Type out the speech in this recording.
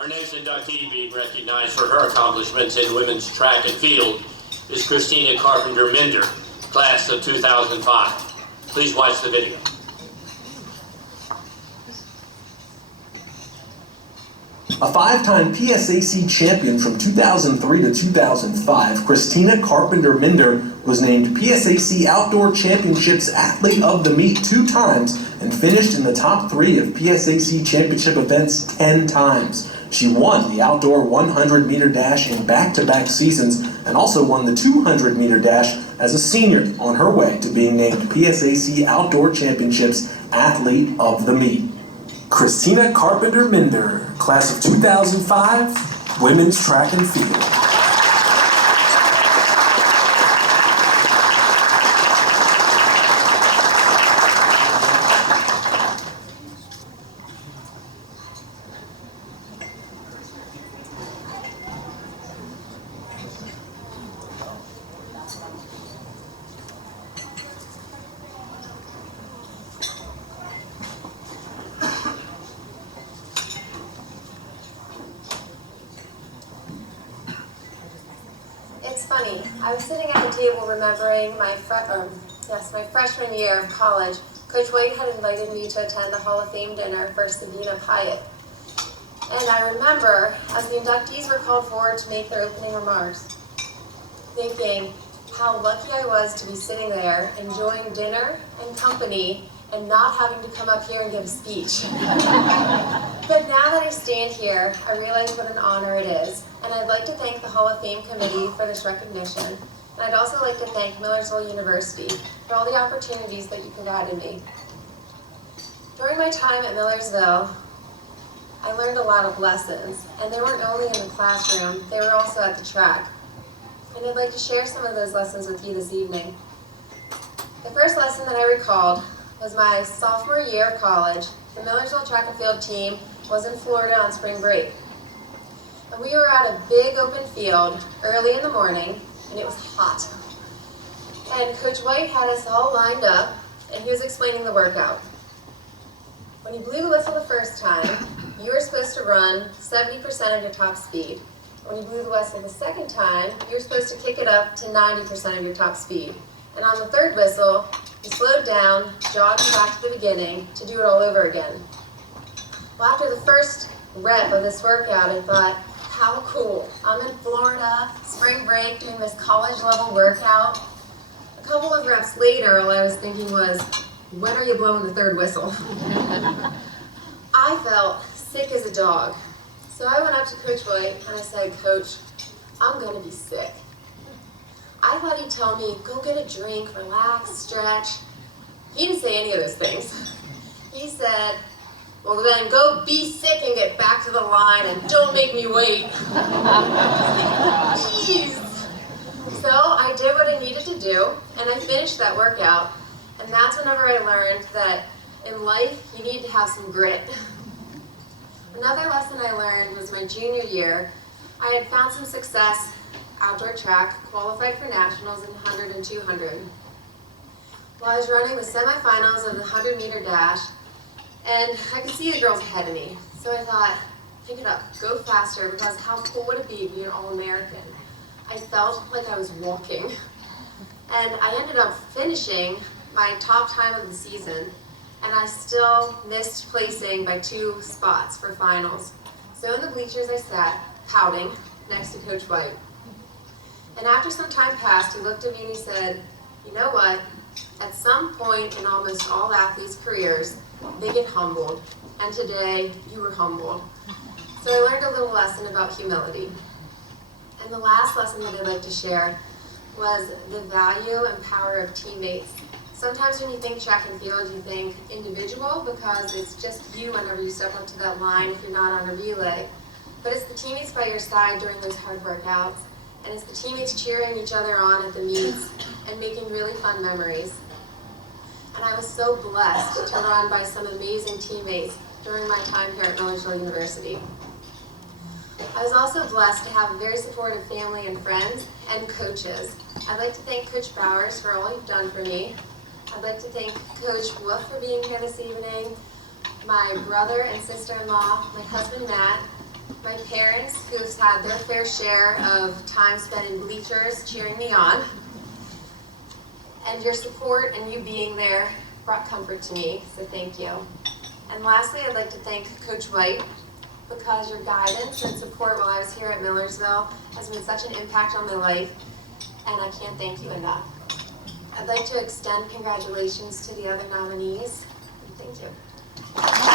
Our next inductee being recognized for her accomplishments in women's track and field is Christina Carpenter Minder, class of 2005. Please watch the video. A five-time PSAC champion from 2003 to 2005, Christina Carpenter Minder was named PSAC Outdoor Championships Athlete of the Meet 2 times and finished in the top 3 of PSAC Championship events 10 times. She won the outdoor 100-meter dash in back-to-back seasons and also won the 200-meter dash as a senior on her way to being named PSAC Outdoor Championships Athlete of the Meet. Christina Carpenter Minder, class of 2005, women's track and field. It's funny, I was sitting at the table remembering my freshman year of college. Coach White had invited me to attend the Hall of Fame dinner for Sabina Pyatt. And I remember, as the inductees were called forward to make their opening remarks, thinking how lucky I was to be sitting there enjoying dinner and company and not having to come up here and give a speech. But now that I stand here, I realize what an honor it is. And I'd like to thank the Hall of Fame Committee for this recognition. And I'd also like to thank Millersville University for all the opportunities that you provided me. During my time at Millersville, I learned a lot of lessons. And they weren't only in the classroom, they were also at the track. And I'd like to share some of those lessons with you this evening. The first lesson that I recalled was my sophomore year of college. The Millersville track and field team was in Florida on spring break. And we were at a big open field early in the morning, and it was hot. And Coach White had us all lined up, and he was explaining the workout. When he blew the whistle the first time, you were supposed to run 70% of your top speed. When he blew the whistle the second time, you were supposed to kick it up to 90% of your top speed. And on the third whistle, you slowed down, jogged back to the beginning to do it all over again. Well, after the first rep of this workout, I thought, how cool. I'm in Florida, spring break, doing this college level workout. A couple of reps later, all I was thinking was, when are you blowing the third whistle? I felt sick as a dog. So I went up to Coach White and I said, Coach, I'm gonna be sick. I thought he'd tell me, go get a drink, relax, stretch. He didn't say any of those things. He said, well then go be sick and get back to the line and don't make me wait. Jeez. So I did what I needed to do and I finished that workout. And that's whenever I learned that in life you need to have some grit. Another lesson I learned was my junior year. I had found some success outdoor track, qualified for nationals in 100 and 200. Well, I was running the semifinals of the 100-meter dash, and I could see the girls ahead of me. So I thought, pick it up, go faster, because how cool would it be to be an All-American? I felt like I was walking. And I ended up finishing my top time of the season, and I still missed placing by 2 spots for finals. So in the bleachers I sat, pouting, next to Coach White. And after some time passed, he looked at me and he said, you know what, at some point in almost all athletes' careers, they get humbled. And today, you were humbled. So I learned a little lesson about humility. And the last lesson that I'd like to share was the value and power of teammates. Sometimes when you think track and field, you think individual because it's just you whenever you step up to that line if you're not on a relay. But it's the teammates by your side during those hard workouts. And it's the teammates cheering each other on at the meets and making really fun memories. And I was so blessed to run by some amazing teammates during my time here at Millersville University. I was also blessed to have a very supportive family and friends and coaches. I'd like to thank Coach Bowers for all you've done for me. I'd like to thank Coach Wolf for being here this evening, my brother and sister-in-law, my husband Matt, my parents, who've had their fair share of time spent in bleachers cheering me on, and your support and you being there brought comfort to me, so thank you. And lastly, I'd like to thank Coach White, because your guidance and support while I was here at Millersville has been such an impact on my life, and I can't thank you enough. I'd like to extend congratulations to the other nominees. Thank you.